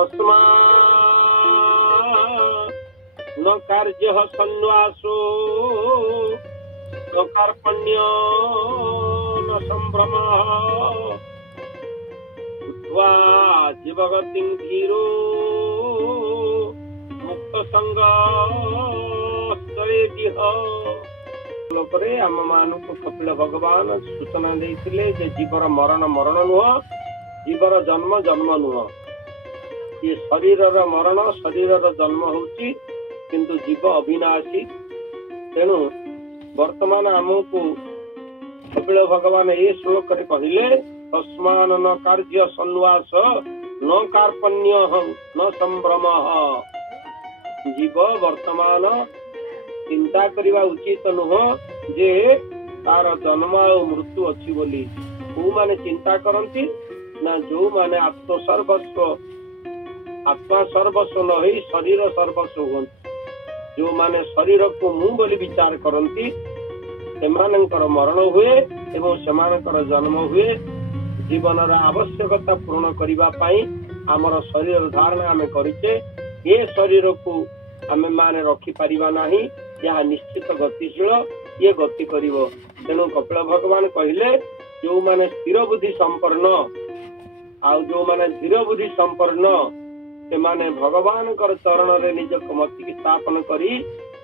तस्मात् न कार्यः सन्न्यासो न कार्पण्यो न संभ्रमः उद्वा जीवगतिं धीरो मुक्त संगस्तरेदिह। लोकरे आम मानक कपिल भगवान सूचना देइथिले जे जीवर मरण मरण नुह, जीवर जन्म जन्म नुह। ये शरीर मरण शरीर जन्म होची किंतु जीव अविनाशी। तेणु वर्तमान आमको कपिल भगवान ये श्लोक कहले तस्मान न कार्य सन्वास न कार्पण्य न संभ्रम। जीव वर्तमान चिंता करवा उचित नुह जे तार जन्म और मृत्यु अच्छी बोली। को माने चिंता करती ना जो माने आत्मा सर्वस्व न होई शरीर सर्वस्व हुअନ୍ତି। जो माने शरीर को मु बोली विचार करती सेमानंकर मरण हुए एवं सेमानंकर जन्म हुए। जीवन आवश्यकता पूर्ण करने आमर शरीर धारण आम करिचे। ये शरीर को आम माने रखी पारिबा नाही, यह निश्चित गतिशील ये गति करिवो। तेणु कपिल भगवान कहले जो माने स्थिर बुद्धि संपन्न आउ जो माने धीर बुद्धि संपन्न से माने भगवान कर चरण रे निज मति की स्थापन करी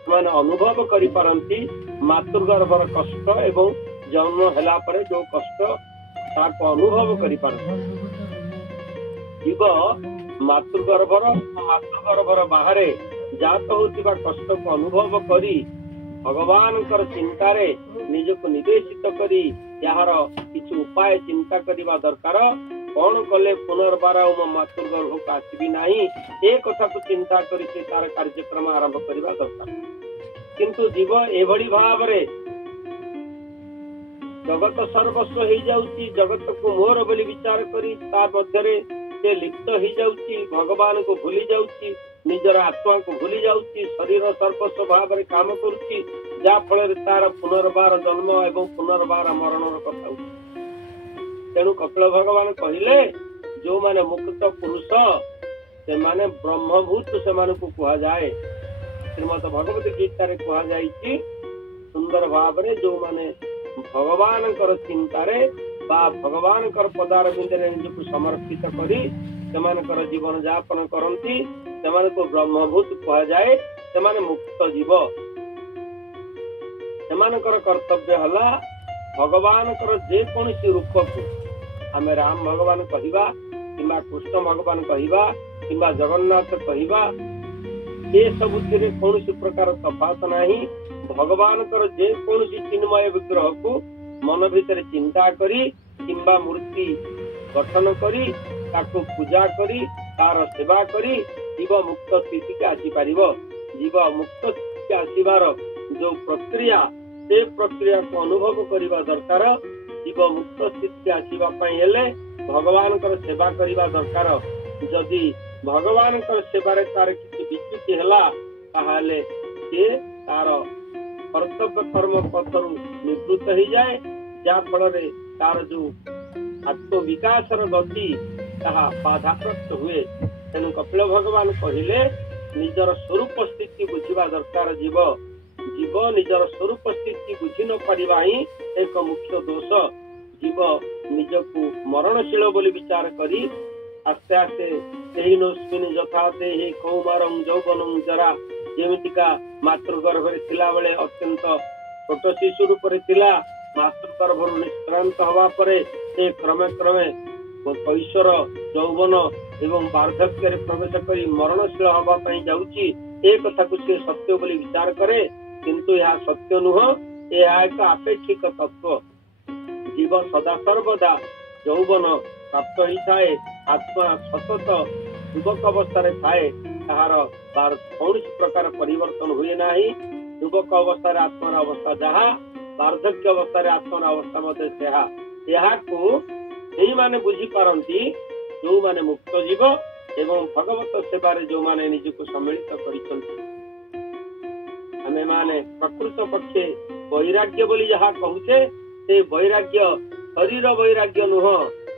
माने अनुभव करि पारंती मातृगर्भर कष्ट एवं जन्म हैला परे जो कष्ट ताको अनुभव करि पारंती। जीव मातृगर्भर बाहर जात होतिबा कष्ट को अनुभव करी भगवान कर चिंता रे निज को निवेशित करी यार किछु उपाय चिंता करिबा दरकार। कौन कले पुनर्बार मो मातृगर्भ को आसबी नाही ए कथा को चिंता करी से तार कार्यक्रम आरंभ करिबा दरकार। किंतु जीव एभली भाव रे जगत सर्वस्व हो जाउची, जगत को मोर बोली विचार करी तार मध्य से लिप्त हो जाउची, भगवान को भूली जाउची, निजर आत्मा को भूली जाउची, शरीर सर्वस्व भाव रे काम करुची जा फल तार पुनर्बार जन्म एवं पुनर्बार मरण कथा। तेणु कपिल भगवान कहले जो माने मुक्त पुरुष से माने ब्रह्मभूत से माने को कहा जाए। श्रीमद भगवत गीता रे कहा जाइछि सुंदर भाव रे जो माने भगवान कर चिंता रे बा भगवान कर पदार बिंदरे निजको समर्पित करी सेमान कर जीवन यापन करंती सेमान को ब्रह्मभूत कहा जाए। सेमान मुक्त जीव। सेमान कर कर्तव्य हला भगवान कर जे कोनसी रूप को आमे राम भगवान कहिबा किंबा कृष्ण भगवान कहिबा किंबा जगन्नाथ कहिबा ये सब रे कोनसी प्रकार तफात नाही। भगवान कर जे कोनसी चिन्मय विग्रह को मन भीतर चिंता करी किंबा मूर्ति गठन करी ताको पूजा करी तार सेवा करी जीव मुक्त स्थिति के आसी पारिबो। जीव मुक्त स्थिति आसीबार जो प्रक्रिया से प्रक्रिया को अनुभव करिबा दरकार। जीव मुक्त स्थिति आसीबा पई हेले भगवान कर सेवा करिबा दरकार। जदि भगवान कर सेवारे तार किछि विच्युति हला ताहाले से तार कर्तव्य कर्म पथरु निवृत्त हो जाए जा फल रे तार जो आत्म विकासर गति ताहा बाधाप्राप्त हुए। तेणु कपिल भगवान कहले निजर स्वरूप स्थिति बुझिबा दरकार। जीव जीव निजर स्वरूप स्थिति बुझी न पारिबा ही एक मुख्य दोष। जीव निजको मरणशील बोली विचार करी आस्ते आस्ते एही नोस्मिन यथाते हे कौमारं यौवनं जरा जेमितिका मातृगर्भ रे थिला बेले अत्यंत छोट शिशु रूप रे थिला मातृगर्भ निष्क्रांत हवा परे से क्रमे क्रमे कैशोर यौवन एवं वार्धक्य रे प्रवेश करी मरणशील हवा पई जाउची। ए कथा को से सत्य बोली विचार करे किंतु यह सत्य नुह, यह एक अपेक्षिक तत्व। जीव सदा सर्वदा यौवन प्राप्त ही थाए आत्मा सतत युवक अवस्था रे थाए ताहार कौन प्रकार परिवर्तन हुए नाही। युवक अवस्था रे आत्मार अवस्था जहा वार्धक्य अवस्था रे आत्मार अवस्था मते सेहा यहा को एही माने बुझी पारंती जो माने मुक्त जीव एवं भगवत सेवारे जो माने निजको सम्मिलित करिसंती। हमें माने प्रकृत पक्षे वैराग्य बोली जहा कहूचे से वैराग्य शरीर वैराग्य नुह,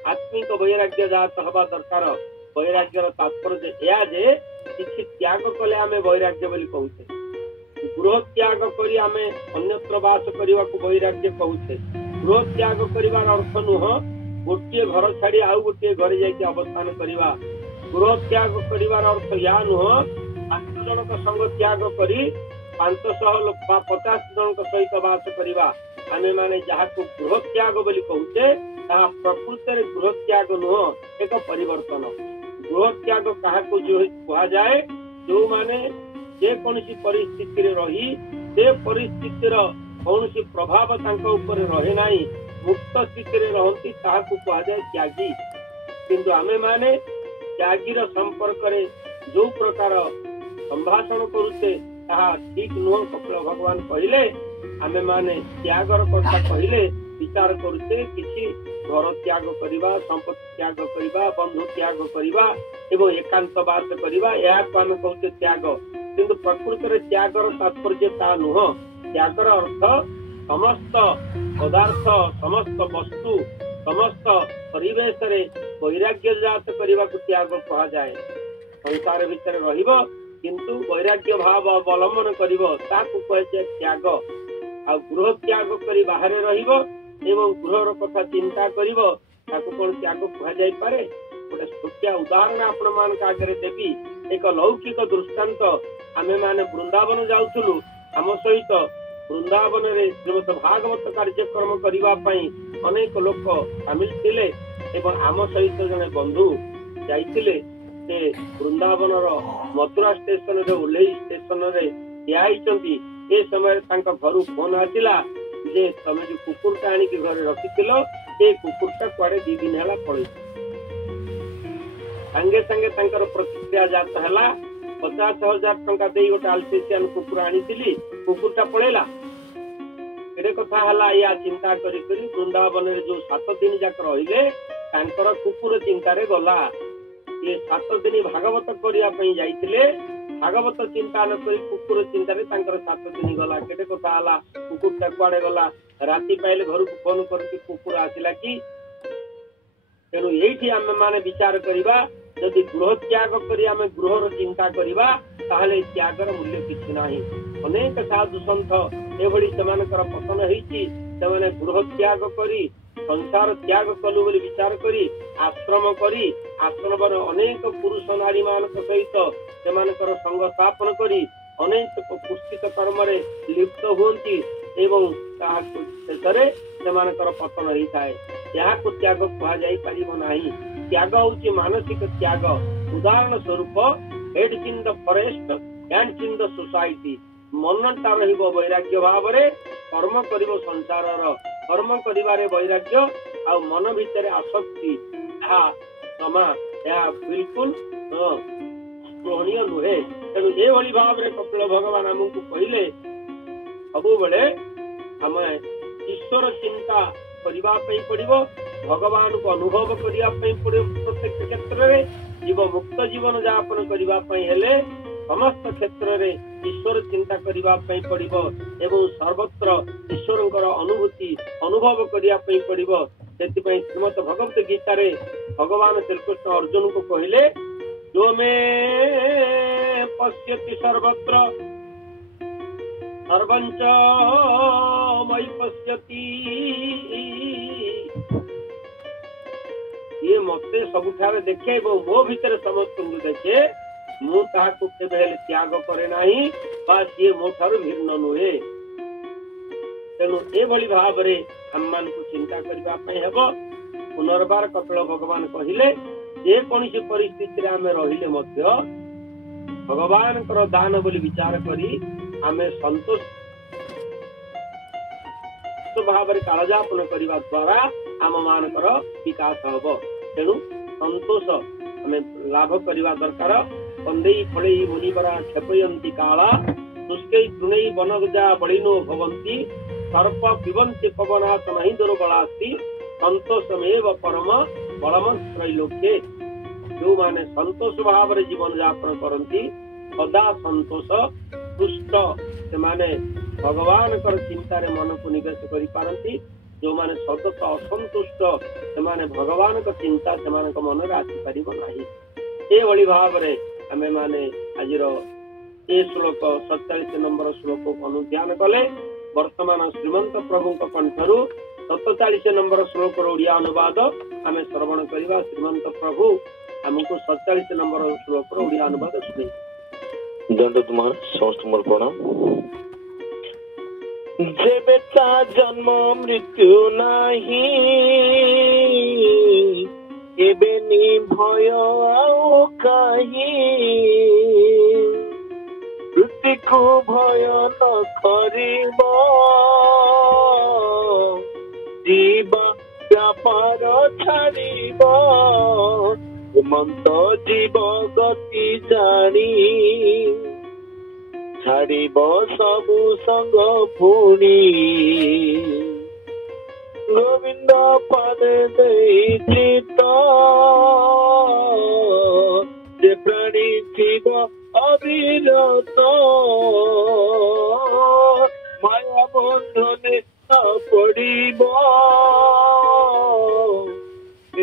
आत्मिक वैराग्य जात हवा दरकार। वैराग्यर तात्पर्य या जे किसी त्याग कले आमे वैराग्य बोली कहूचे। गृह त्याग करी आमे अन्यत्र वास करने को वैराग्य कहूचे। गृह त्याग करिवार अर्थ नुह गोटे घर छाड़ी आउ गोटे घर जाके अवस्थान करवा। गृह त्याग करिवार अर्थ या नुह 5 जनक संग त्याग करी 500 लोक 50 जनक सहित वास करवा। आमे माने जहाँ को गृह त्याग बोली कहूचे ता प्रकृत रे गृह त्याग नुह एक परिवर्तन। गृह त्याग कहा को जो कहा जाए जो माने जे कोनसी परिस्थिति रे रही से परिस्थितिर कोनसी प्रभाव तांको ऊपर रहे नाही, मुक्त स्थिति रे रहंती ताहा को कहा जाए त्यागी। किंतु आमे माने त्यागीर संपर्क रे जो प्रकार संभाषण करूचे ताहा ठीक नुह। कपिल भगवान कहले आमे माने त्यागर कथा कहले विचार करूचे किछि घर त्याग करिबा, संपत्ति त्याग करिबा, बंधु त्याग करिबा एवं एकांत वास करिबा या को आमे कहूचे त्याग। किंतु प्रकृत रे त्यागर तात्पर्य ता नुह। त्यागर अर्थ समस्त पदार्थ, समस्त वस्तु, समस्त परिवेश रे वैराग्य जात करिबा को त्याग कहा जाए। संसार भितर रहिबो किंतु वैराग्य भाव अवलंबन करिबो ताकू कहे जाए त्याग। आ गृह त्याग करी बाहर रहिबो एवं गृहर कथा चिंता करिबो ताकू कोन त्याग कहा जाय पारे। गोटे छोटिया उदाहरण आपण मान आगे देवी। एक लौकिक दृष्टांत आमे माने वृंदावन जाउथुलु। आम सहित वृंदावन रे श्रीमद भागवत कार्यक्रम करिबा पई अनेक लोक शामिल थिले एवं आम सहित जने बंधु जाइथिले। से वृंदावन मथुरा स्टेशन रे उल्लेई स्टेशन रे आइचंती। ए समय तांका घरु फोन आसिला जे तमे जो कुकुरटा आनी के घरे रखिथिलो ए कुकुरटा कुआडे 2 दिन हला पळै। संगे संगे तांकर प्रतिक्रिया जात हला 50,000 टंका देई गोटे अल्सेशियन कुकुर आनीथिली, कुकुरटा पळेला। एडे कथा हला या चिंता करी करी वृंदावन रे जो 7 दिन जाक रहिले तांकर कुकुर चिंता रे गला। ये 7 दिन भागवत करिया पई जाइथिले, भागवत चिंता न करी कुकुर चिंता रे तांकर 7 दिन गला। केटे कथा हला कुकुरटा कुआडे गला। राति पाइले घर को फोन करके कुकुर आसिला कि तेणु एठी आमे माने विचार करिबा यदि गृह त्याग करी आमे गृहर चिंता करिबा ताहले त्यागर मूल्य किछि नाही। अनेक साधु सन्थ एभଳି सेमानकर पतन हेछि। सेमाने गृह त्याग करी संसार त्याग कलु बोली विचार करी आश्रम करी आश्रमर अनेक पुरुष नारी मानक सहित सेमानकर संग स्थापन करी अनेक पुष्टित कर्म रे लिप्त होंती एवं ताहाको शेषरे सेमानकर पतन होई थाए। याको त्याग कहा जाई परिबो नाही। त्याग होची मानसिक त्याग। उदाहरण स्वरूप heads in the forest and in the society. मनटा रहिबो वैराग्य भाव रे कर्म करिबो संसारर कर्म करिबारे वैराग्य आ मन भितरे आसक्ति आ क्षमा या बिल्कुल ग्रहणीय नुहे। तेणु ए भली भाव रे कपिल भगवान हमकु कहिले सबु बेले हमें ईश्वर चिंता करिबा पई पड़िबो, भगवान को अनुभव करिया पई पड़िबो। प्रत्येक क्षेत्र रे जीव मुक्त जीवन यापन करिबा पई हेले समस्त क्षेत्र रे ईश्वर चिंता करिबा पई पड़िबो एवं सर्वत्र ईश्वरंकर अनुभूति अनुभव करिया पई पड़िबो। सेति पई श्रीमद् भगवत गीता रे भगवान श्री कृष्ण अर्जुन को कहिले जो में पश्यति सर्वत्र सर्वंच मयि पश्यति। ये मते सबुठारे देखे एवं मो भीतर समस्त देखे मु ताहाको केबे त्याग करे नाही बा ये मो ठारू भिन्न नुहे। तेणु ए भली भाव रे हममान को चिंता करबा पई हेबो। पुनर्बार कपिल भगवान कहिले जे कोनसी परिस्थिति रे आमे रहिले मध्य भगवान कर दान बोली विचार करी आमे संतोष भाव रे कालजापन करबा द्वारा आम मानकर विकास हबो। तेणु संतोष आमे लाभ करबा दरकार। कंदेई फळेई मुनिवरा क्षपयन्ति काला दुष्कै तृणै वनगजा बलिनो भवन्ति सर्प पिबन्ति पवनात् नहि दुर्बलास्ति संतोषमेव परम बलम त्रैलोक्ये। जो माने संतोष भाव रे जीवन यापन करन्ति सदा संतोष तुष्ट से माने भगवान कर चिंता रे मन को निवेश करि पारंती। जो माने सतत असंतुष्ट से माने भगवान का चिंता से माने मन रे आसी परिबो नाही। एभଳି ଭାବରେ ଆମେ ମାନେ ଆଜିର ए श्लोक 47 नंबर श्लोक को अनुध्यान कले। वर्तमान श्रीमंत प्रभु कंठर 47 नंबर श्लोक ओडिया अनुवाद आम श्रवण करवा। श्रीमंत प्रभु आमको 47 नंबर श्लोक ओडिया अनुवाद शुणे। दंड तुम्हारा समस्त मोर प्रणाम। जेबे ता जन्म मृत्यु नाही एबे नि भय आओ काही वृत्ति को भय न करिब जीवा व्यापार छाड़िब मंत जीव गति जानी छाड़िब सबु संग पुणी गोविंद पदे चित्त जे प्राणी शिव अविरत माया बंधने न पड़िब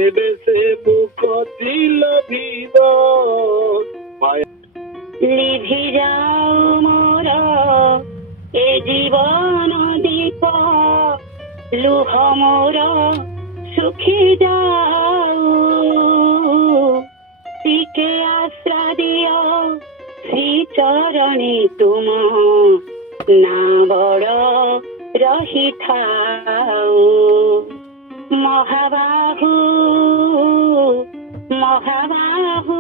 एबे से मुक्ति लभिब माया लिभि जाओ मोर ए जीवन दीप लुह मोर सुखी जाऊ टिके आश्रा दियो श्री चरणी तुम ना बड़ रही थाऊ महाबाहु महाबाहु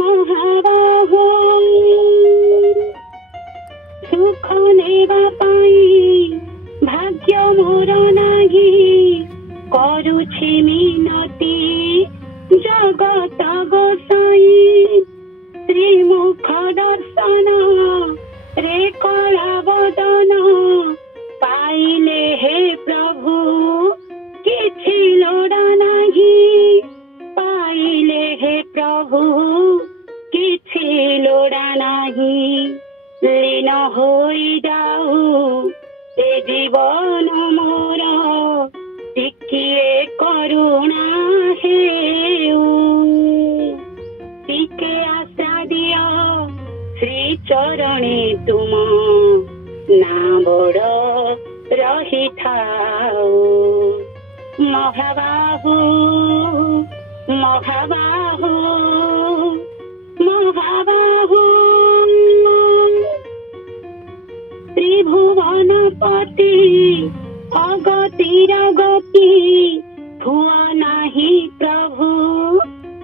महाबाहु सुख नेबा पाई भाग्य मोर नाही करुछि मिनती जगत गोसाई श्रीमुख दर्शन रे कला बदन पाइले हे प्रभु किछि लोड़ा नाही पाइले हे प्रभु किछि लोड़ा नाही लीन होई जाऊ ए जीवन मोर टिकिए करुणा हेऊ टिके आशा दियो श्री चरणी तुम ना बड़ रही थाऊ महाबाहु महाबाहु महाबाहु त्रिभुवनपति अगतिर गति हुआ नाही प्रभु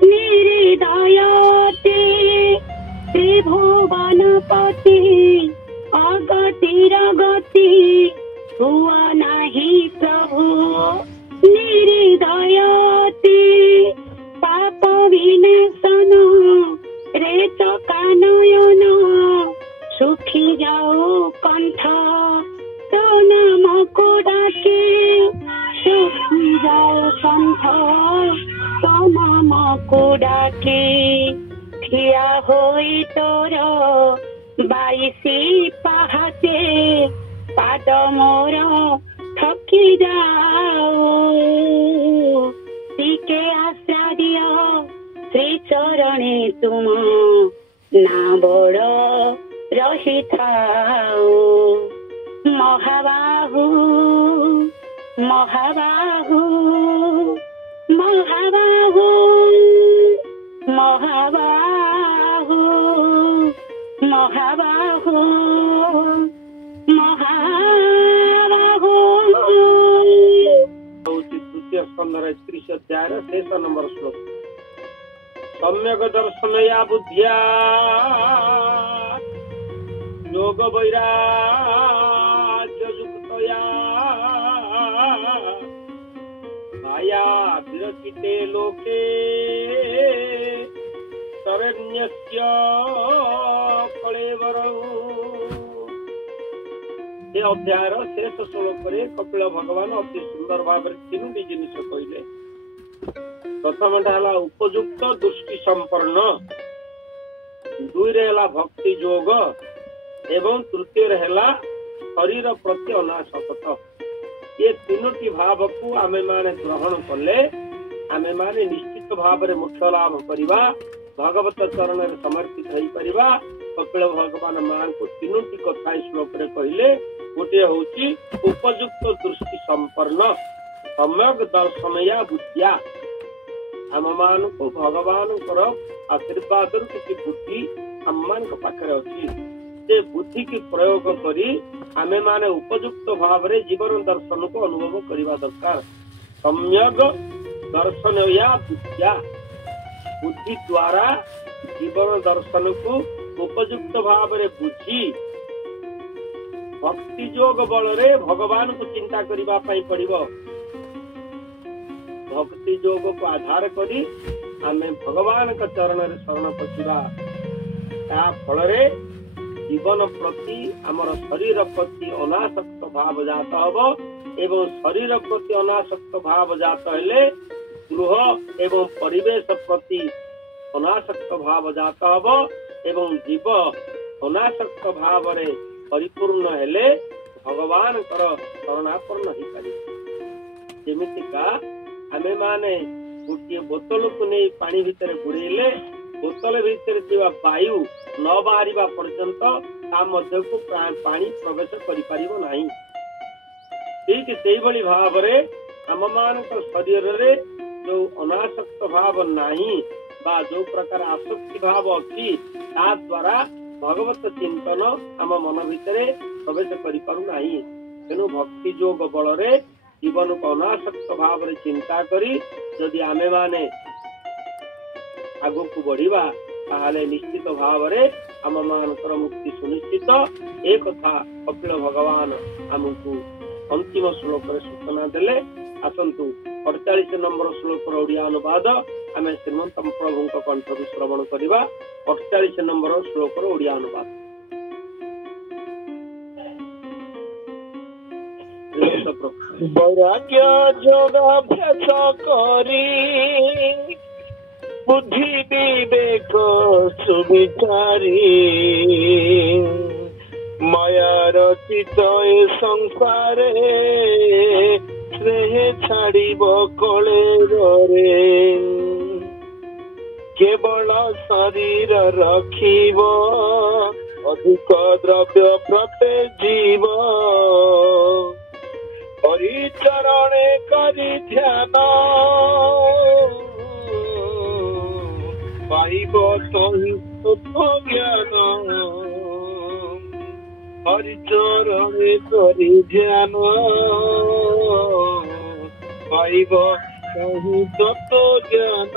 निर्दयते त्रिभुवनपति अगतिर गति हुआ नाही प्रभु निर्दयते पाप विनाशन रे चकानयन सुखी जाओ कंठ तो नाम को डाके सुखी जाओ कंठ तो नाम को डाके ठिया होई तोर 22 पहाचे पाद मोर थकी जाओ टिके आश्रा दियो श्री चरणे तुम ना बड़ रही थाऊ महाबाहु महाबाहु महाबाहु महाबाहु महाबाहु महाबाहु तृतीय स्कंद 31 अध्याय शेष नंबर श्लोक। सम्यक दर्शन या बुद्धिया योग वैराग्य युक्तया माया विरचिते लोके शरण्यस्य कलेवरौ। ये अध्याय शेष श्लोक कपिल भगवान अति सुंदर भाव तीनोटी जिनिस कहले। प्रथम उपयुक्त दृष्टि संपन्न, दुई भक्ति योग एवं तृतीय शरीर प्रति अनासक्त। ये तीनोटी भाव को आमे माने ग्रहण कले आमे माने निश्चित ଉପଯୁକ୍ତ ଭାବରେ ମୋକ୍ଷ ଲାଭ କରିବା, ଭଗବତ ଚରଣରେ ସମର୍ପିତ ହେଇପାରିବା। କପିଳ ଭଗବାନ ମାଙ୍କୁ ତିନୋଟି କଥା ଏ ଶ୍ଲୋକରେ କହିଲେ। ଗୋଟିଏ ହଉଛି ଉପଯୁକ୍ତ ଦୃଷ୍ଟି ସମ୍ପନ୍ନ, ସମ୍ୟକ ଦର୍ଶନୟା ବୁଦ୍ଧିଆ। ଆମ ମାନଙ୍କୁ ଭଗବାନଙ୍କର ଆଶୀର୍ବାଦରୁ କିଛି ବୁଦ୍ଧି ଆମମାନଙ୍କ ପାଖରେ ଅଛି। ସେ ବୁଦ୍ଧିକି ପ୍ରୟୋଗ କରି ଆମେ ମାନେ ଉପଯୁକ୍ତ ଭାବରେ ଜୀବନ ଦର୍ଶନକୁ ଅନୁଭବ କରିବା ଦରକାର। ସମ୍ୟକ ଦର୍ଶନୟା ବୁଦ୍ଧିଆ, ବୁଦ୍ଧି ଦ୍ୱାରା ଜୀବନ ଦର୍ଶନକୁ ଉପଯୁକ୍ତ ଭାବରେ ବୁଝି ଭକ୍ତି ଯୋଗ ବଳରେ ଭଗବାନଙ୍କୁ ଚିନ୍ତା କରିବା ପାଇଁ ପଡିବ। ଭକ୍ତି ଯୋଗକୁ ଆଧାର କରି ଆମେ ଭଗବାନଙ୍କ ଚରଣରେ ଶରଣ ପଶିବା। ତା ଫଳରେ ଜୀବନ ପ୍ରତି ଆମର ଶରୀର ପ୍ରତି ଅନାସକ୍ତ ଭାବ ଜାତ ହବ ଏବଂ ଶରୀର ପ୍ରତି ଅନାସକ୍ତ ଭାବ ଜାତ ହେଲେ ଗୃହ ଏବଂ ପରିବେଶ ପ୍ରତି ଅନାସକ୍ତ ଭାବ ଜାତ ହବ ଏବଂ ଜୀବ ଅନାସକ୍ତ ଭାବରେ ପରିପୂର୍ଣ୍ଣ ହେଲେ ଭଗବାନଙ୍କର ଶରଣାପନ୍ନ ହେଇପାରିବ। ଯେମିତିକା ଆମେ ମାନେ ଗୋଟିଏ ବୋତଲକୁ ନେଇ ପାଣି ଭିତରେ ବୁଡେଇଲେ ବୋତଲ ଭିତରେ ଥିବା ବାୟୁ ନ ବାହାରିବା ପର୍ଯ୍ୟନ୍ତ ତା ମଧ୍ୟକୁ ପାଣି ପ୍ରବେଶ କରିପାରିବ ନାହିଁ। ଠିକ ସେଇଭଳି ଭାବରେ ଆମମାନଙ୍କ ଶରୀରରେ ଯୋଉ ଅନାସକ୍ତ ଭାବ ନାହିଁ ବା ଯୋଉ ପ୍ରକାର ଆସକ୍ତି ଭାବ ଅଛି ତା ଦ୍ୱାରା ଭଗବତ ଚିନ୍ତନ ଆମ ମନ ଭିତରେ ପ୍ରବେଶ କରିପାରୁନାହିଁ। ତେଣୁ ଭକ୍ତି ଯୋଗ ବଳରେ ଜୀବନକୁ ଅନାସକ୍ତ ଭାବରେ ଚିନ୍ତା କରି ଯଦି ଆମେମାନେ ଆଗକୁ ବଢିବା ତାହେଲେ ନିଶ୍ଚିତ ଭାବରେ ଆମ ମାନଙ୍କର ମୁକ୍ତି ସୁନିଶ୍ଚିତ। ଏ କଥା କପିଳ ଭଗବାନ ଆମକୁ ଅନ୍ତିମ ଶ୍ଲୋକରେ ସୂଚନା ଦେଲେ। ଆସନ୍ତୁ 48 ନମ୍ବର ଶ୍ଲୋକର ଓଡ଼ିଆ ଅନୁବାଦ ଆମେ ଶ୍ରୀମନ୍ତ ପ୍ରଭୁଙ୍କ କଣ୍ଠରୁ ଶ୍ରବଣ କରିବା। 48 ନମ୍ବର ଶ୍ଲୋକର ଓଡ଼ିଆ ଅନୁବାଦ। ବୈରାଗ୍ୟ ଯୋଗାଭ୍ୟାସ କରି ବୁଦ୍ଧି ବିବେକ ସୁବିଚାରୀ ମାୟାର ଚିତ ଏ ସଂସାରେ ସ୍ନେହ ଛାଡ଼ିବ କଳେରେ କେବଳ ଶରୀର ରଖିବ ଅଧିକ ଦ୍ରବ୍ୟ ପ୍ରତେ ଜୀବ ହରିଚରଣେ କରି ଧ୍ୟାନ ପାଇବ ତହିଁ ଜ୍ଞାନ ହରିଚରଣେ କରି ଧ୍ୟାନ ପାଇବ ତହିଁ ଜ୍ଞାନ